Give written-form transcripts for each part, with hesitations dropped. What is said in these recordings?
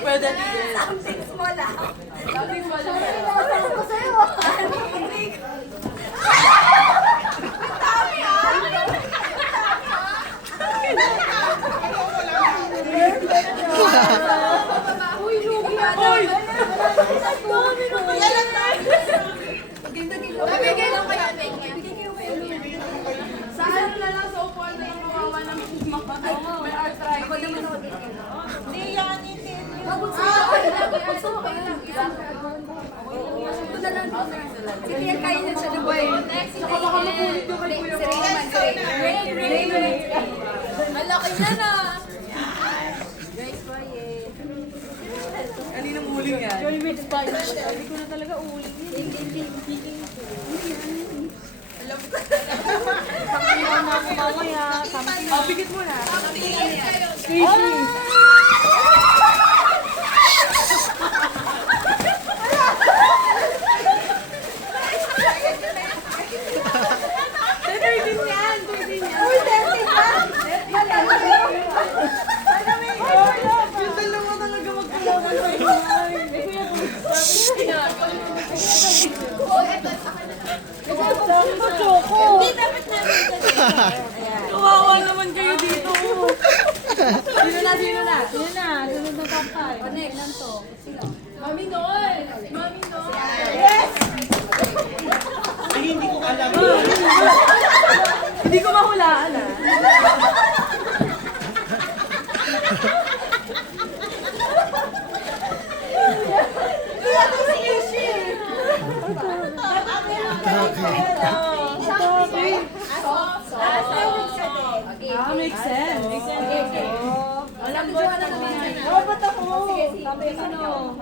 Pwede. Something small ah. Something small. Sabi ko sa'yo. Uy, lugi yan. Uy! Bigay lang kayo. Sa ano na lang, sa upuan na yung kawawa ng may arthritis. Ako naman ako dito. Hindi yan, hindi. Sige, yan kaya niya siya ng boy. Saka baka mapulit yung kay Kuya Mo. Raymond. Ang laki niya na. Kanina muling yan. Sabi ko na talaga uling yun. Bigit mo na. Kawawa naman kayo dito. Sino na? Sunod na top 5. Ano yun? Ilan to? Sino? Mami Noy! Mami Noy! Hindi ko mahulaan ah. Makes sense. Alam mo na naman. Ba't ako? Sabi ano?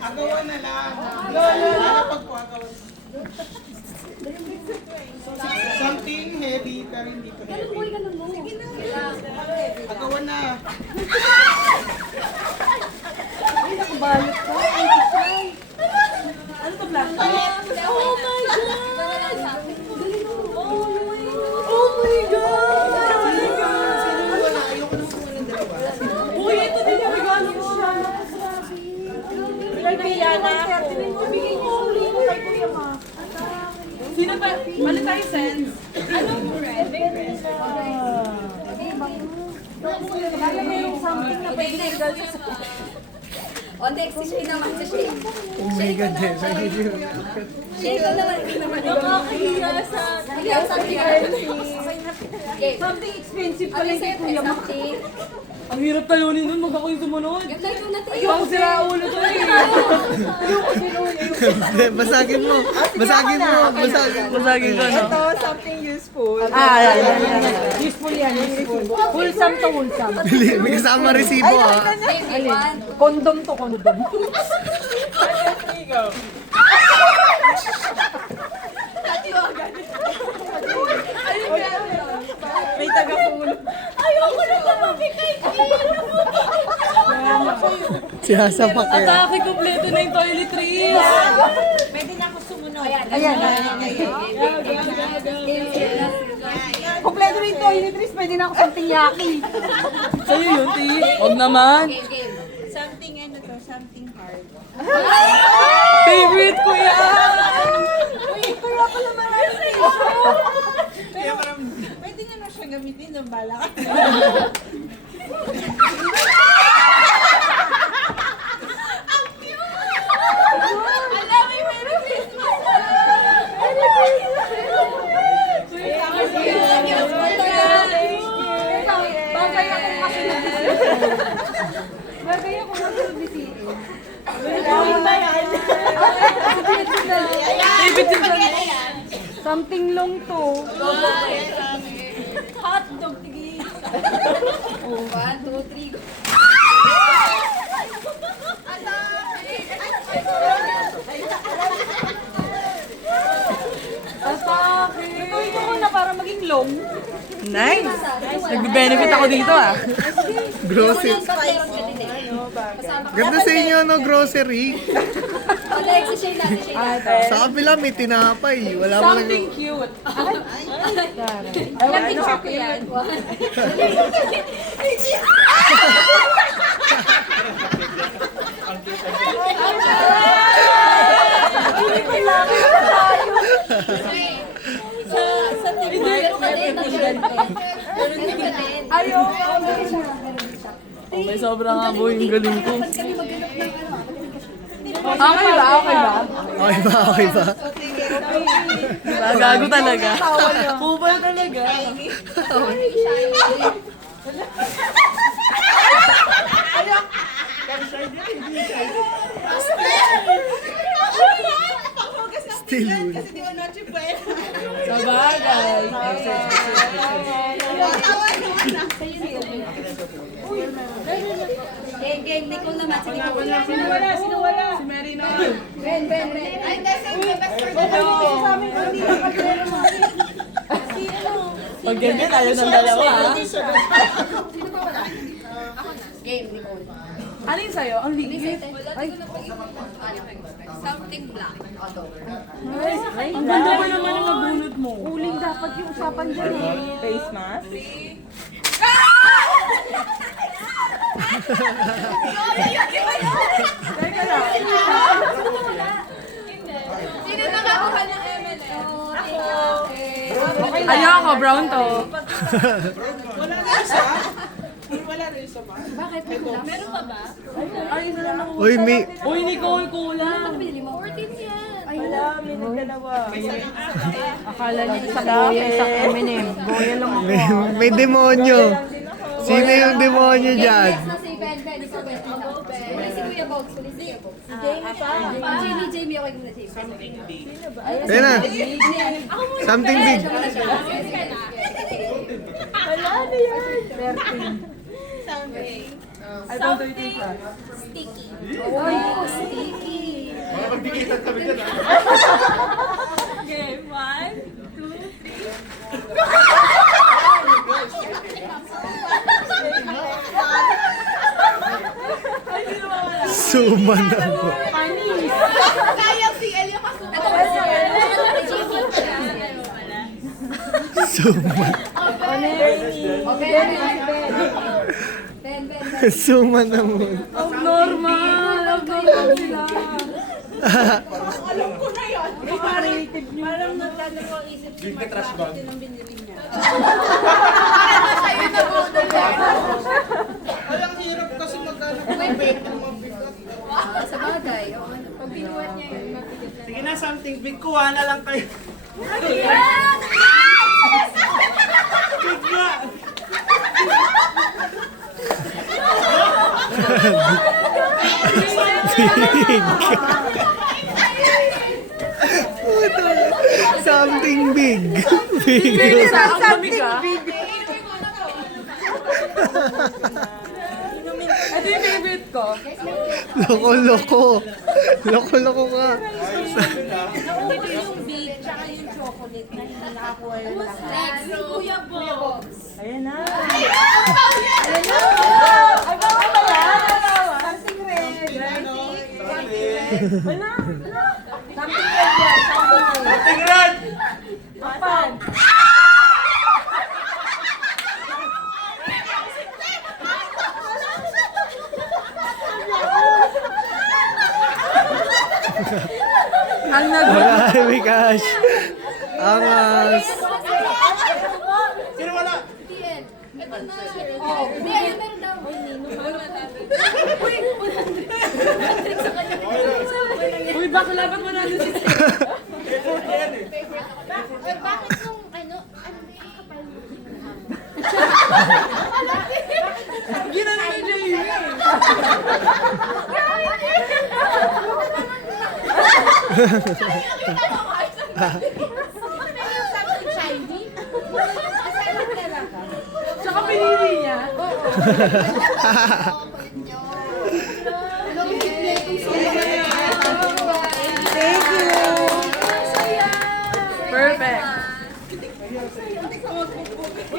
Agawan na lang. Lalapag po, agawan. Something heavy, pero hindi ko heavy. Agawan na. Balot ko. Ano to, black? Oh my God! Oh my God! Ayoko nang kuha ng dalawa. Uy, ito din yung regalo ko. Piyana ako. Bigay niyo ulit kay Kuya Ma. Sino pa? Balik tayo, Sense. Anong brand? Kaya mayroong something na pwede na i-girl sa O, next, si Shay naman. Si Shay. Oh my God, Shay ko naman. Ikaw naman. Nakakahiya sa... Sige, ang sabi ka. Okay. Something expensive Okay, pala sa'yo, kay Kuya Ma. something. Ang hirap talunin dun, mag ako yung sumunod. Ganda ito na tayo. Ikaw sira ulo to eh. Basagin mo. Basagin mo. Basagin ko, no? Ito, something useful. Useful yan, useful. Wholesome to wholesome. May kasama resibo, ah. Baby, one. Kondom to kondom. May taga-pulo. Ayoko na tumabikay. Sinasapak eh. Atake kompleto na yung toiletries. Pwede na ako sumunod. Ayan. Kompleto na yung toiletries, pwede na ako something yaki. Sa'yo yun, Ti. Huwag naman. Game. Something ano to, something hard. Favorite ko yan. Kaya pala marami. Kaya parang, pwede nyo na siya gamitin ng bala ka. Bagay ako kasi Bagay ako mag-bisiti. Favorite yung something long to. Hot dog tigi. 1, 2, 3, go. Atake. Ito ko na para maging long. Nice! Nagbe-benefit ako dito ah. Grocery. Kasama ka. Ganda sa inyo, no? Grocery. O, next, si Shay na. Si Shay na. Sa kabila may tinapay. Wala mo lang. Something cute. Ilang picture ko yan? 1. May sobra nga boy, yung galing ko. Dapat kami maghanap ng ano. Okay ba? Okay ba? Okay ba? Okay ba? Gago talaga. Kupal talaga. Still yun. Kasi di ba noche buena? Sa bagay. Game, Nicole naman. Si Nicole. Sino wala? Si Mary na. Ben. Ay, kasi yung best friend ko. Pag ganyan, ayaw ng dalawa ha. Game, Nicole. Ano yung sa'yo? Ang ligit. Something black. Auto. Ang ganda ba naman yung nabunod mo? Uling dapat yung usapan dyan eh. Face mask? Teka lang. Sino nakakuha ng ML? Ayoko, brown to. Wala rin isa. Wala rin isa ba? Bakit? Meron pa ba? Ay, isa lang nakuha. Uy, may... Uy, Nicole, kulang. Pinili mo? 14 yan. Wala, may nagdalawa. Akala niya isa Goya, isang M&M. Goya lang ako. May demonyo. Sino yung demonyo dyan? Next na si Ben. Ikaw Ben. Uli si Kuya Bogs. Uli si Kuya Bogs. Jamie. Okay muna Jamie. Ayun na. Something big. Wala na yan. 13. iPhone 13 Plus. Sticky. Oy, sticky. Okay, 1, 2, 3. Ay, sino ba wala? Suman ako. Panis. Kaya si Elia masuka. Ito ba si Suman. Okay, Ben. Suman naman. Abnormal sila. Alam ko na yun. Parang nagdadalo ang isip si Mark. Bakit yung binili niya? Walang hirap kasi maghanap ng bed ng mabigat. Sa bagay. Pag binuhat niya yun, mabigat na. Sige na, something big. Kuha na lang kayo. Big nga! Something big. Big. Something big. Ito yung favorite ko. Loko-loko. Loko-loko ka. Ito yung big, tsaka yung chocolate na hindi nakakuha yung lahat. Next, si Kuya Bogs. Ayan na. Ayan na! Ay, baka pala. Something red. Wala. Something red yan. Something red. Apan. Ang Marami cash. Angas. Sino wala? TN. Ito na. Oh, hindi, ayun, meron daw. Uy, 100 sa kanya. Uy, bakla ba't mo natin si Bakit nung ano kapal mo? Ginano ni Jamie. Tsaka pinili niya. Oo.